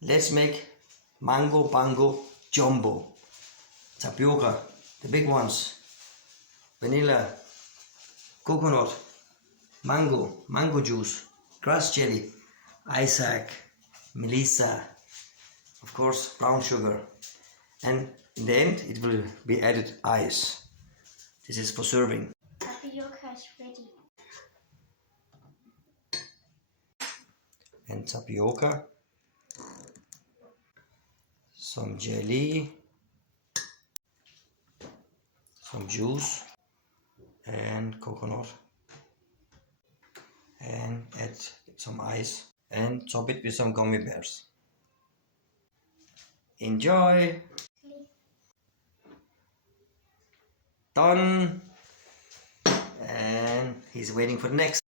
Let's make mango bango jumbo. Tapioca, the big ones. Vanilla, coconut, mango juice, grass jelly, Isaac, Melissa, of course brown sugar, and in the end it will be added ice. This is for serving. Tapioca is ready. And tapioca, some jelly, some juice, and coconut, and add some ice and top it with some gummy bears. Enjoy! Done! And he's waiting for the next.